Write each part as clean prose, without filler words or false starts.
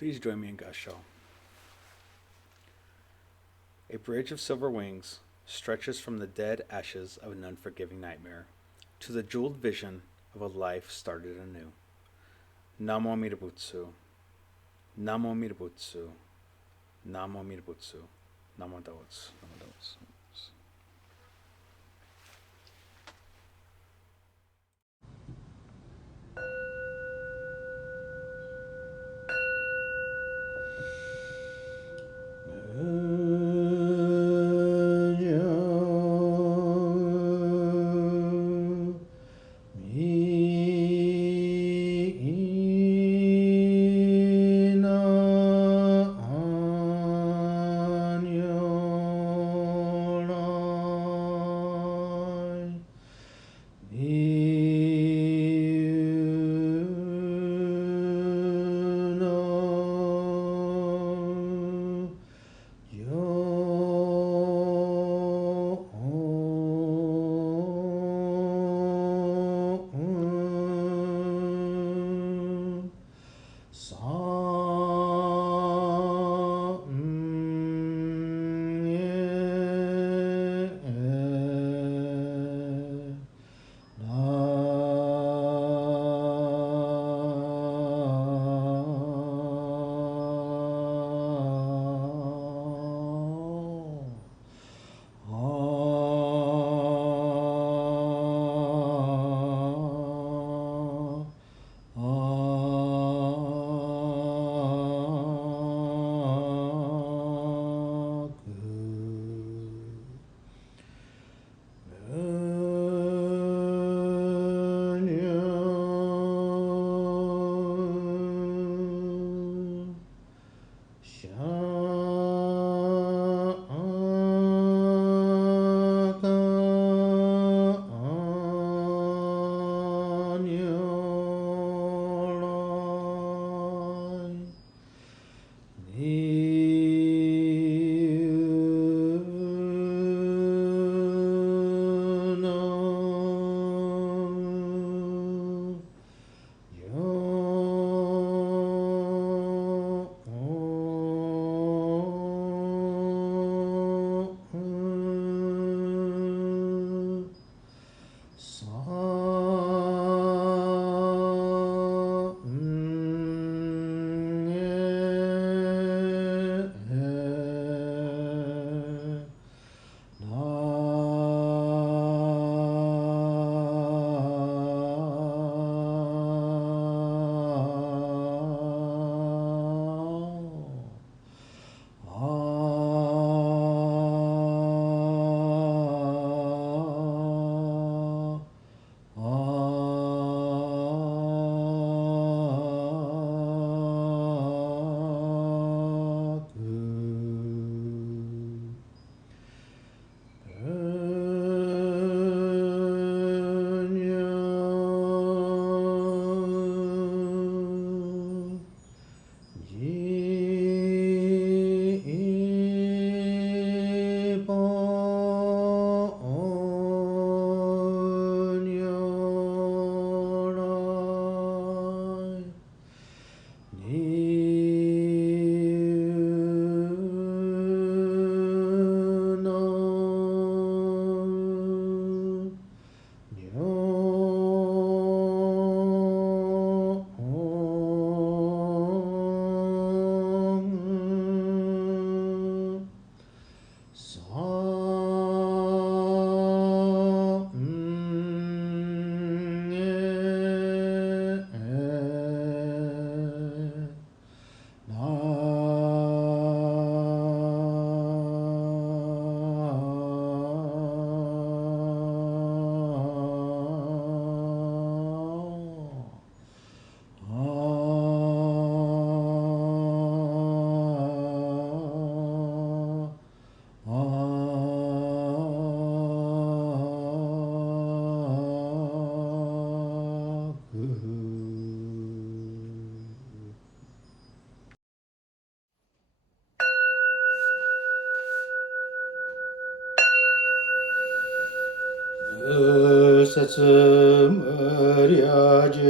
Please join me in God's show. A bridge of silver wings stretches from the dead ashes of an unforgiving nightmare to the jeweled vision of a life started anew. Namo Mirabutsu. Namo Mirabutsu. Namo Mirabutsu. Namo Daots. Namo Daots.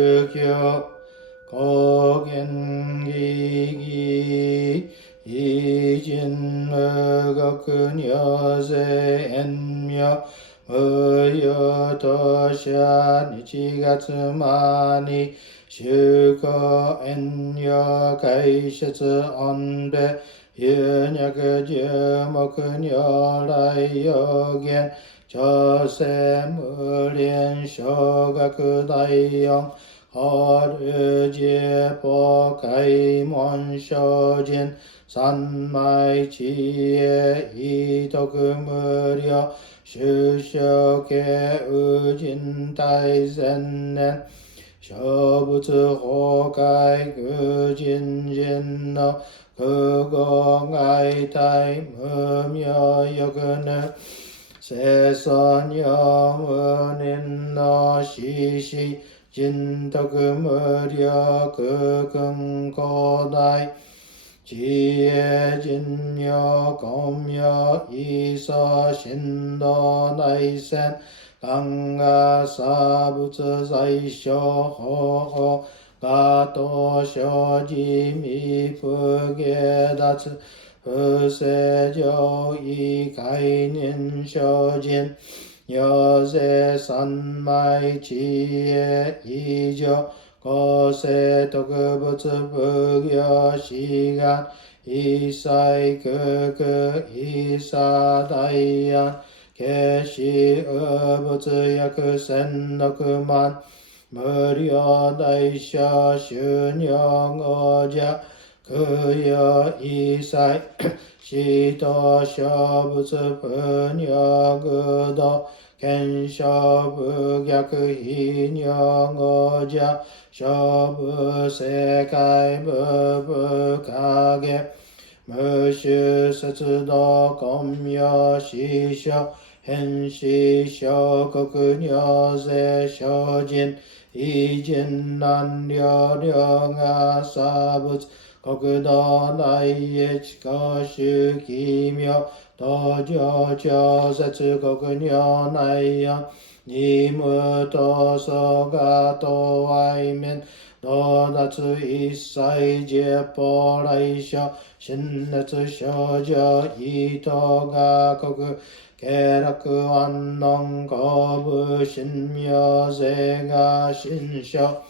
宗教高原義義人無国女性遠名無用当社日月間に修行遠慮解説音で有脈十目如来予言調整無連小学大四春自法開門精進三昧知恵意徳無量修正系無尽大千年小仏崩壊愚人人の空語外体無明欲ぬ世尊如無人の死死人徳無量空君広大知恵人用公明異相神道内戦観が差仏在所法がと生じ未不下脱不正上位概念精進行税三昧知恵以上公正特物奉行志願一切空空一切大安決し有物約千六万無量大小修行語者空有一切死と小仏不尿具道検証部逆非尿語者小部世界部部影無臭節道根名死書変死小国尿税精進異人難量量が差仏国土内越公衆奇妙道場超絶国尿内容二無闘争が東外面道脱一切十法来所心熱症状意図が国経絡安穏公部神妙税が神書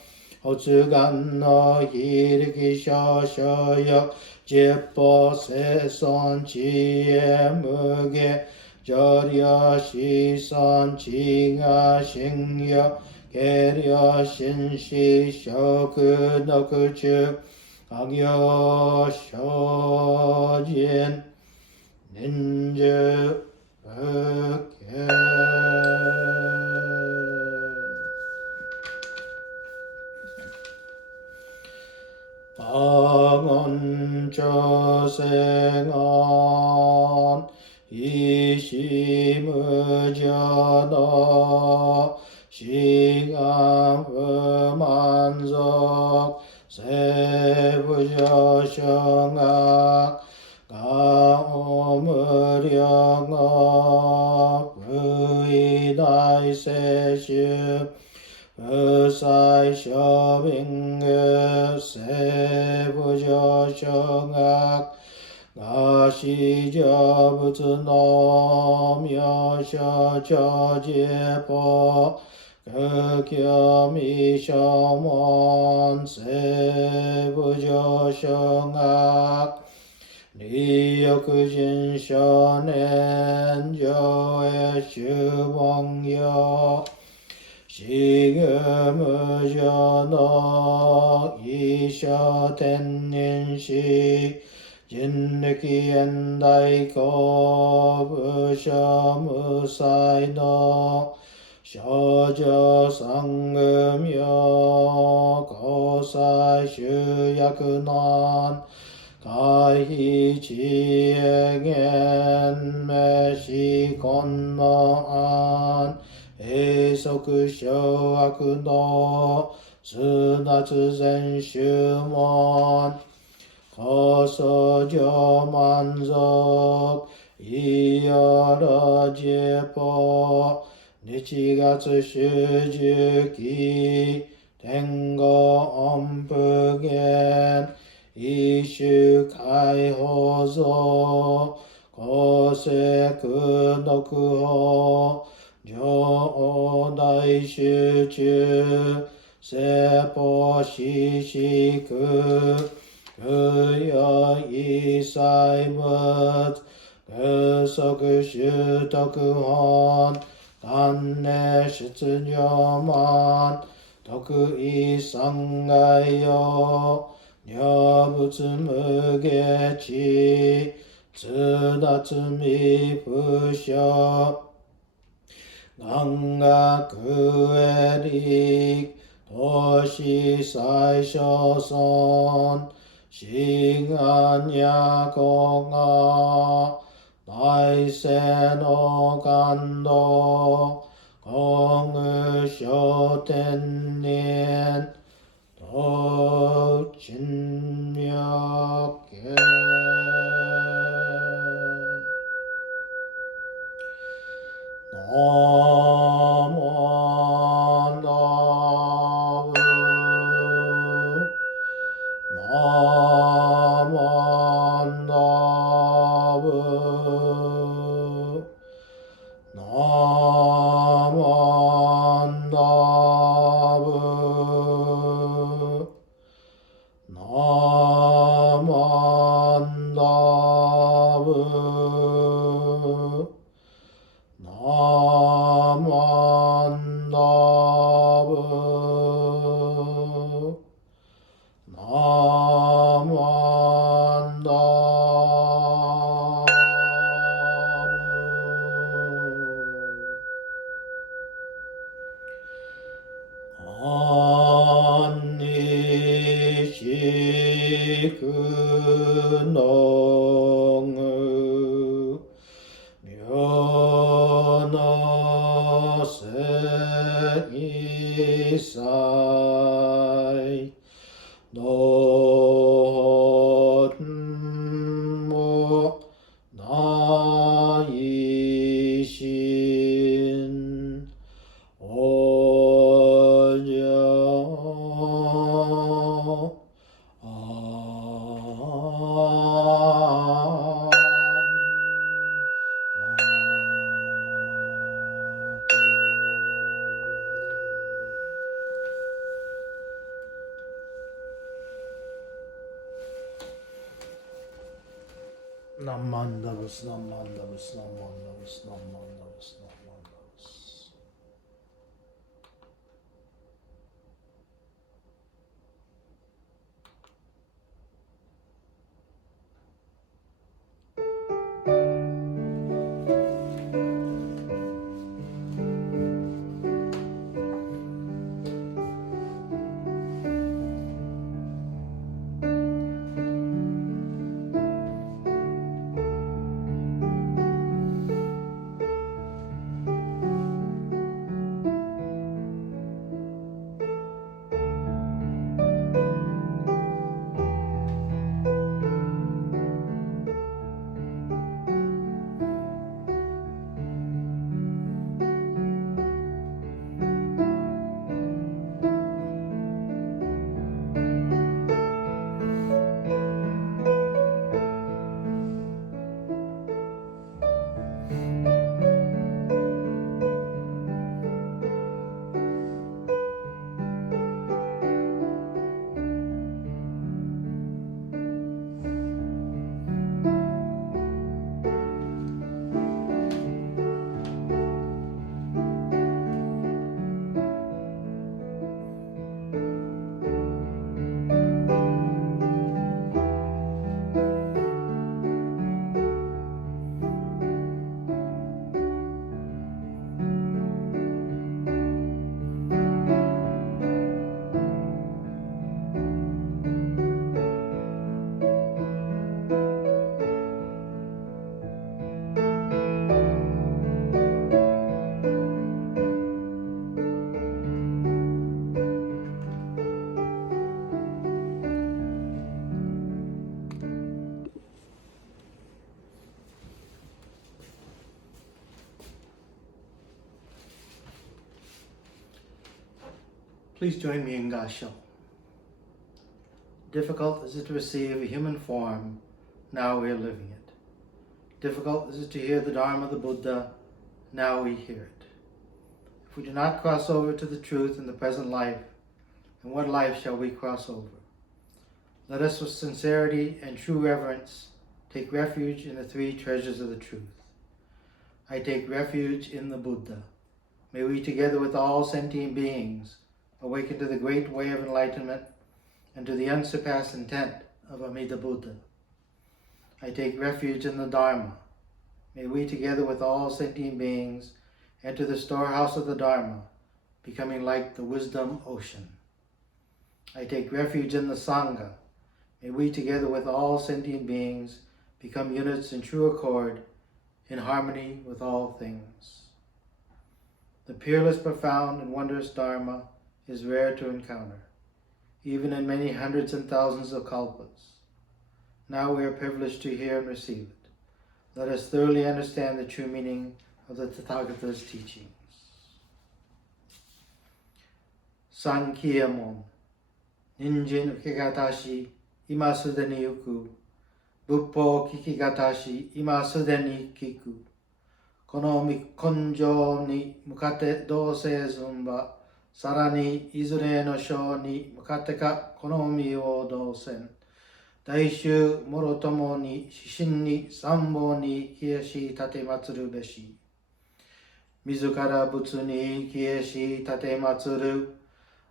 発願の非力少々欲十法生存知恵無下上量子孫知が信用軽量心死食毒中あ行精進年中仏教阿言調整願意志無常道志願不満足世不上昇学願無量語不意大聖集不祭小便具世不上昇学が至成仏の妙所長寿法空境未消門世不上昇学利欲人少年上へ修凡用死具無常の異所天人死人力現代公武書無才の少女三具名交際集約難回避知恵言明死根の案永息小悪道通達全宗門高僧上満足いよろじぽ日月修十期天下安普賢一種解放像公正苦毒法上大集中説法四式空有一切物空即習得本観念出如満得意三害用如仏無下知通達未不詳願学へ力投資最小尊志願若が大聖の感動今後小天人道珍妙見ナモナブナモナブナモナブナモナブナモナブナモナアンニシクノグ妙のせいさいどんもないしんおじゃ何万ダブス何万ダブス何万ダブス何万ダブス何万ダブス Please join me in Gasho. Difficult is it to receive a human form, now we are living it. Difficult is it to hear the Dharma of the Buddha, now we hear it. If we do not cross over to the truth in the present life, in what life shall we cross over? Let us with sincerity and true reverence take refuge in the three treasures of the truth. I take refuge in the Buddha. May we together with all sentient beings awaken to the great way of enlightenment and to the unsurpassed intent of Amida Buddha. I take refuge in the Dharma. May we together with all sentient beings enter the storehouse of the Dharma, becoming like the wisdom ocean. I take refuge in the Sangha. May we together with all sentient beings become units in true accord, in harmony with all things. The peerless, profound, and wondrous Dharma is rare to encounter, even in many hundreds and thousands of kalpas. Now we are privileged to hear and receive it. Let us thoroughly understand the true meaning of the Tathagata's teachings. Sankhya-mon, Ninjin ukigatashi, ima sudeni yuku, Buppo kikigatashi, ima sudeni kiku, Kono mikonjo ni mukate dose zumba, Sarani izure no sho ni mukate ka kono mi o dosen, Daishu morotomo ni shishin ni sambo ni kieshi tate matsuru beshi. Mizukara butsu ni kieshi tate matsuru,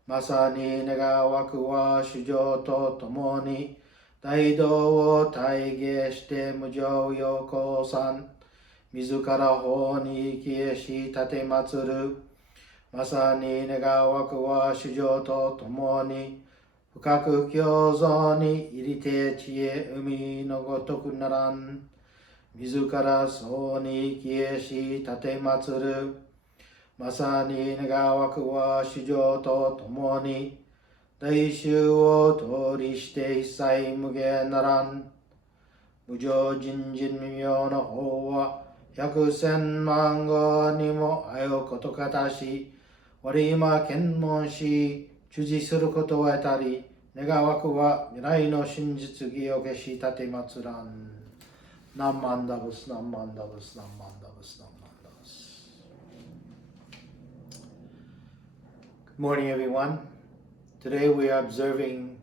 Masa ni nega waku wa shujo to tomo ni, Daido wo taige shite mujo yoko san, Mizukara ho ni kieshi tate matsuru, Masa ni nega waku wa shujo to tomo ni, Fukaku kyozo ni irite chie umi no gotoku naran, Mizukara so ni kieshi tate matsuru, Masa ni nega waku wa shujo to tomo ni, Daishu wo tori shite issai muge naran, Mujo jinjin mimyo no ho wa, Yaku sen mango ni mo ayo koto katashi, Wari ima kenmon shi, Chuji suru koto wa etari, Nega waku wa mirai no shinjitsu gi o geshi tate matsuran. Nammandavus, nammandavus, nammandavus, nammandavus. Good morning, everyone. Today we are observing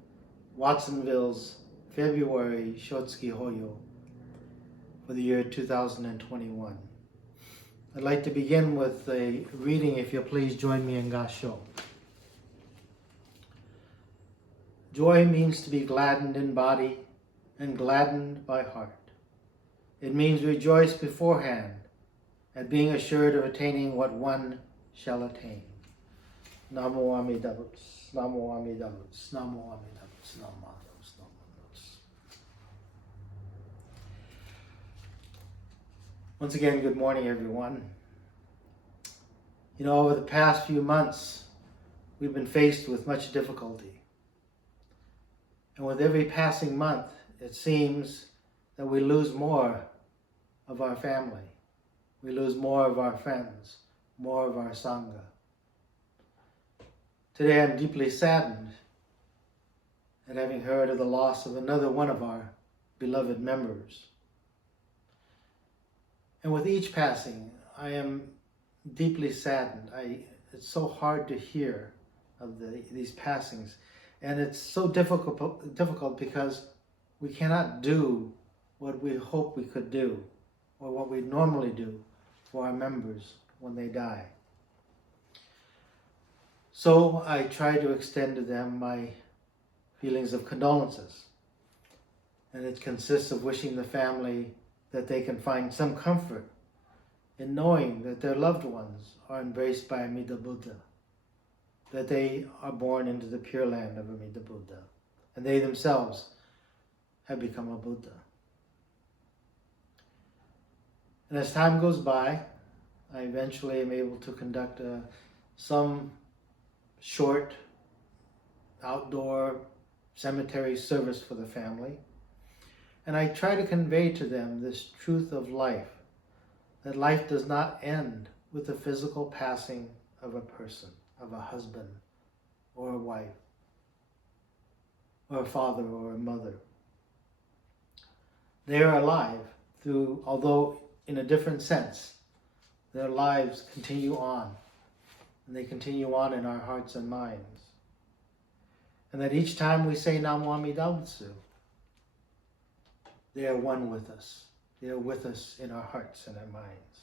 Watsonville's February Shotsuki Hoyo for the year 2021. I'd like to begin with a reading, if you'll please join me in Gasho. Joy means to be gladdened in body and gladdened by heart. It means rejoice beforehand at being assured of attaining what one shall attain. Namo Amida Butsu, Namo Amida Butsu, Namo Amida Butsu, Namo Amida Butsu, Namo Amida Butsu. Once again, good morning, everyone. You know, over the past few months, we've been faced with much difficulty. And with every passing month, it seems that we lose more of our family. We lose more of our friends, more of our Sangha. Today I'm deeply saddened at having heard of the loss of another one of our beloved members. And with each passing, I am deeply saddened. It's so hard to hear of these passings. And it's so difficult because we cannot do what we hope we could do or what we normally do for our members when they die. So I try to extend to them my feelings of condolences. And it consists of wishing the family that they can find some comfort in knowing that their loved ones are embraced by Amida Buddha, that they are born into the pure land of Amida Buddha, and they themselves have become a Buddha. And as time goes by, I eventually am able to conduct some short outdoor cemetery service for the family. And I try to convey to them this truth of life, that life does not end with the physical passing of a person, of a husband or a wife, or a father or a mother. They are alive through, although in a different sense, their lives continue on, and they continue on in our hearts and minds. And that each time we say Namo Amida Butsu, they are one with us. They are with us in our hearts and our minds.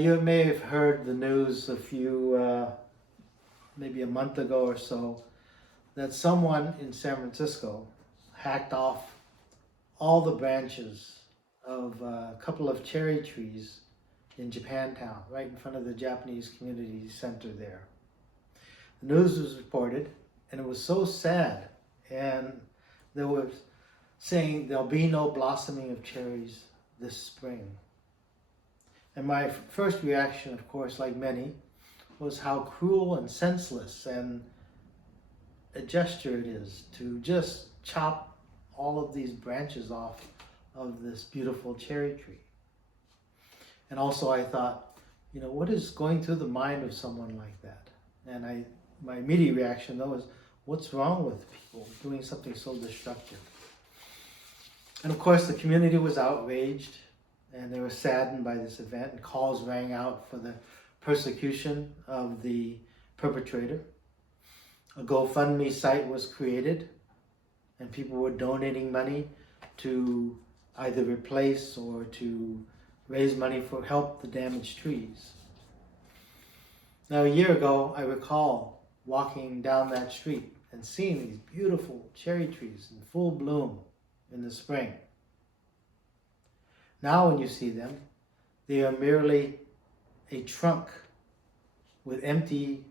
You may have heard the news maybe a month ago or so, that someone in San Francisco hacked off all the branches of a couple of cherry trees in Japantown, right in front of the Japanese community center there. The news was reported, and it was so sad, and there was saying there'll be no blossoming of cherries this spring. And my first reaction, of course, like many, was how cruel and senseless and a gesture it is to just chop all of these branches off of this beautiful cherry tree. And also I thought, what is going through the mind of someone like that? And my immediate reaction though is, what's wrong with people doing something so destructive? And of course the community was outraged, and they were saddened by this event, and calls rang out for the persecution of the perpetrator. A GoFundMe site was created, and people were donating money to either replace or to raise money for help the damaged trees. Now a year ago, I recall walking down that street and seeing these beautiful cherry trees in full bloom in the spring. Now when you see them, they are merely a trunk with empty,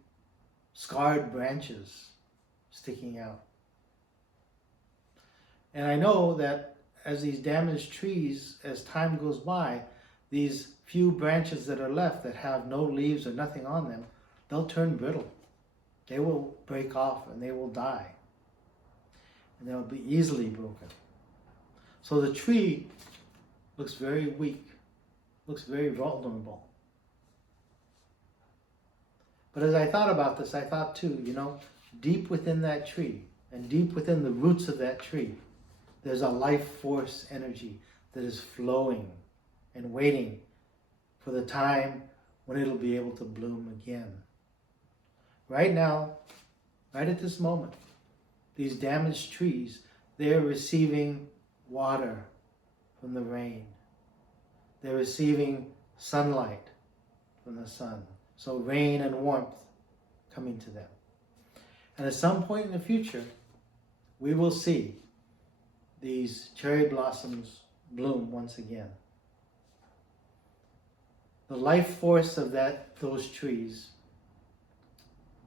scarred branches sticking out. And I know that as these damaged trees, as time goes by, these few branches that are left that have no leaves or nothing on them, they'll turn brittle. They will break off and they will die. And they'll be easily broken. So the tree looks very weak, looks very vulnerable. But as I thought about this, I thought too, deep within that tree and deep within the roots of that tree, there's a life force energy that is flowing and waiting for the time when it'll be able to bloom again. Right now, right at this moment, these damaged trees, they're receiving water from the rain. They're receiving sunlight from the sun. So rain and warmth coming to them. And at some point in the future, we will see these cherry blossoms bloom once again. The life force of those trees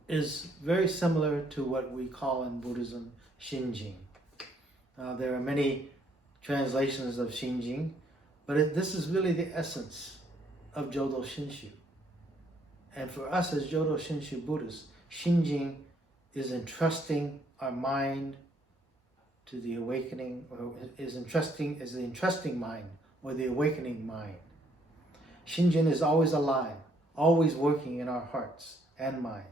is very similar to what we call in Buddhism Shinjin. There are many translations of Shinjin, but this is really the essence of Jodo Shinshu. And for us as Jodo Shinshu Buddhists, Shinjin is entrusting our mind to the awakening, or is the entrusting mind, or the awakening mind. Shinjin is always alive, always working in our hearts and minds.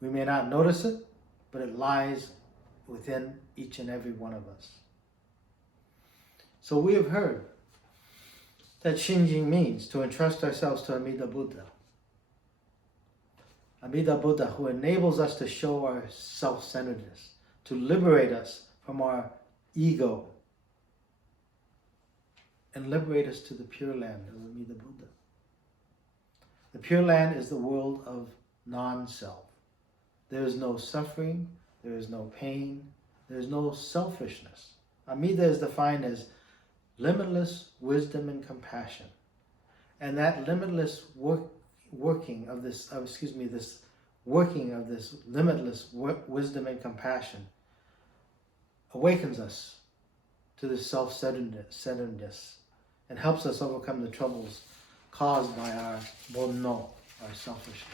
We may not notice it, but it lies within each and every one of us. So we have heard that Shinjin means to entrust ourselves to Amida Buddha. Amida Buddha, who enables us to show our self-centeredness, to liberate us from our ego, and liberate us to the Pure Land of Amida Buddha. The Pure Land is the world of non-self. There is no suffering, there is no pain, there is no selfishness. Amida is defined as limitless wisdom and compassion. And that limitless working of this limitless wisdom and compassion awakens us to this self-centeredness and helps us overcome the troubles caused by our bonno, our selfishness.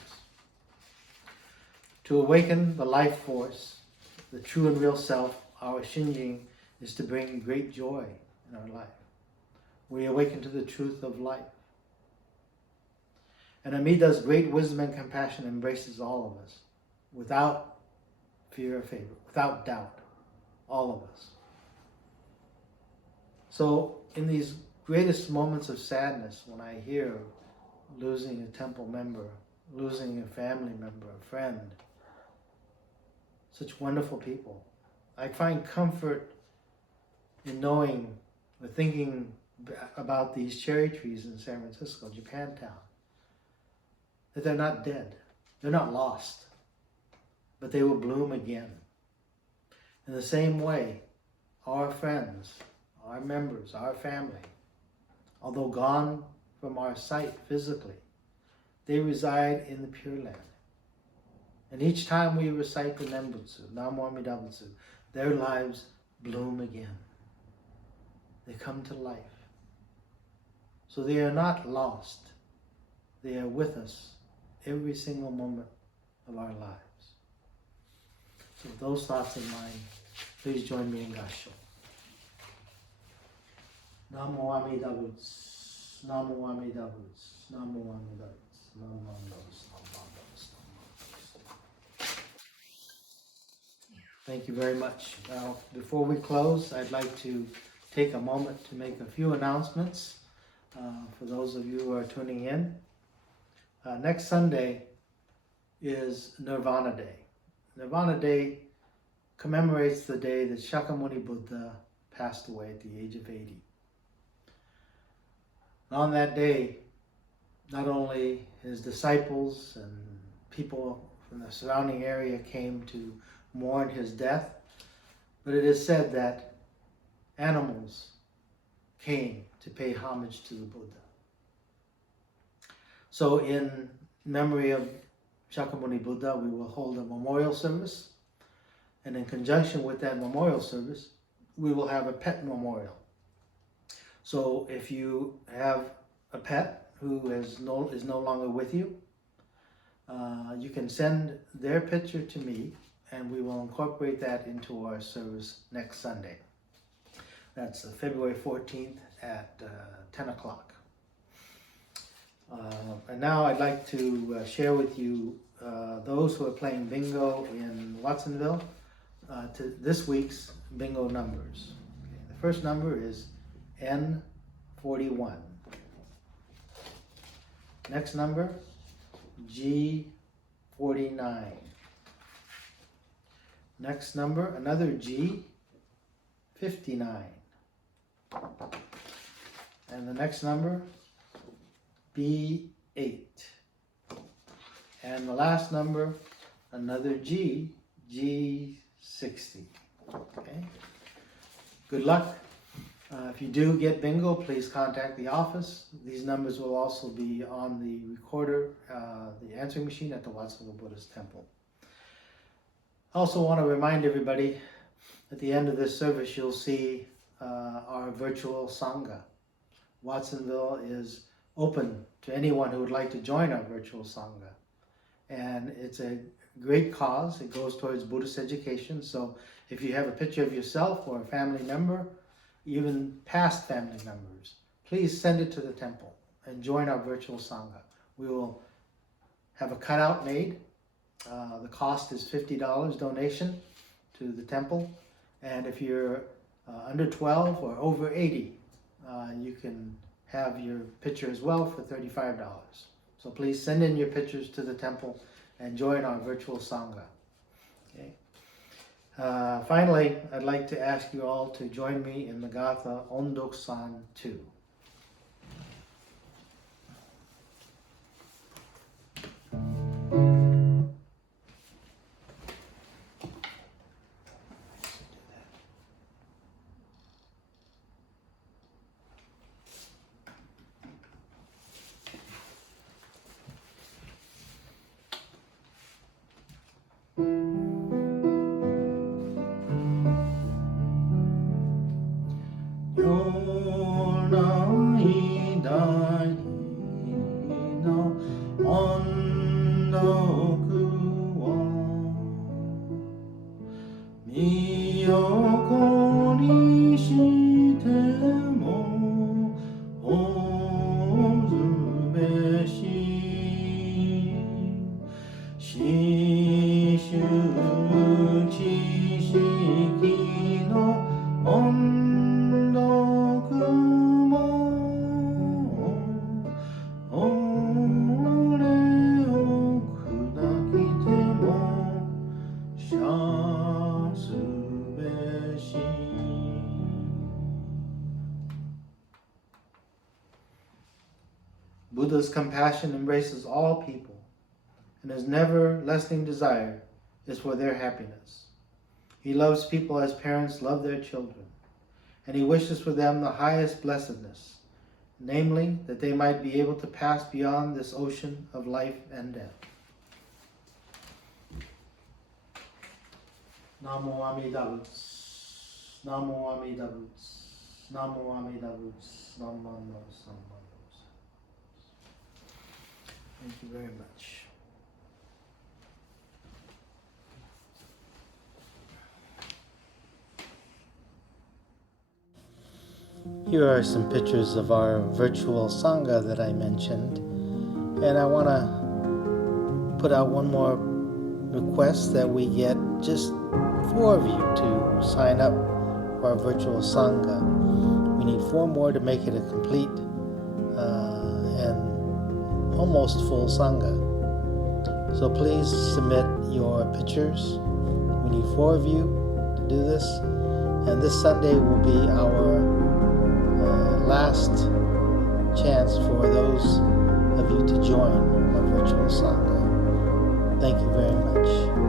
To awaken the life force, the true and real self, our Shinjin, is to bring great joy in our life. We awaken to the truth of life. And Amida's great wisdom and compassion embraces all of us. without fear or favor, without doubt, all of us. So in these greatest moments of sadness, when I hear losing a temple member, losing a family member, a friend, such wonderful people, I find comfort in knowing or thinking about these cherry trees in San Francisco, Japantown, that they're not dead, they're not lost, but they will bloom again. In the same way, our friends, our members, our family, although gone from our sight physically, they reside in the Pure Land. And each time we recite the Nembutsu, Namo Amida Butsu, their lives bloom again. They come to life. So they are not lost. They are with us every single moment of our lives. So with those thoughts in mind, please join me in Gassho. Namo Amida Butsu, Namo Amida Butsu, Namo Amida Butsu, Namo Amida Butsu, Namo Amida Butsu. Thank you very much. Now, before we close, I'd like to take a moment to make a few announcements for those of you who are tuning in. Next Sunday is Nirvana Day. Nirvana Day commemorates the day that Shakyamuni Buddha passed away at the age of 80. On that day, not only his disciples and people from the surrounding area came to mourn his death, but it is said that animals came to pay homage to the Buddha. So in memory of Shakyamuni Buddha, we will hold a memorial service, and in conjunction with that memorial service, we will have a pet memorial. So if you have a pet who is no longer with you, you can send their picture to me, and we will incorporate that into our service next Sunday. That's February 14th at 10 o'clock. And now I'd like to share with you those who are playing bingo in Watsonville to this week's bingo numbers. Okay, the first number is N41. Next number, G49. Next number, another G, 59. And the next number, B8. And the last number, another G, G60. Okay. Good luck. If you do get bingo, please contact the office. These numbers will also be on the recorder, the answering machine at the Watsonville Buddhist Temple. I also want to remind everybody, at the end of this service, you'll see our virtual Sangha. Watsonville is open to anyone who would like to join our virtual Sangha. And it's a great cause. It goes towards Buddhist education. So if you have a picture of yourself or a family member, even past family members, please send it to the temple and join our virtual Sangha. We will have a cutout made. The cost is $50 donation to the temple. And if you're under 12 or over 80, you can have your picture as well for $35. So please send in your pictures to the temple and join our virtual Sangha. Okay. Finally, I'd like to ask you all to join me in the Gatha Ondok-san 2. Buddha's compassion embraces all people, and his never-lessening desire is for their happiness. He loves people as parents love their children, and he wishes for them the highest blessedness, namely, that they might be able to pass beyond this ocean of life and death. Namo Amida Butsu, Namo Amida Butsu, Namo Amida Butsu, Namo Amida Butsu. Thank you very much. Here are some pictures of our virtual Sangha that I mentioned, and I want to put out one more request that we get just 4 of you to sign up for our virtual Sangha. We need 4 more to make it a complete and almost full Sangha. So please submit your pictures. We need 4 of you to do this, and this Sunday will be our last chance for those of you to join our virtual Sangha. Thank you very much.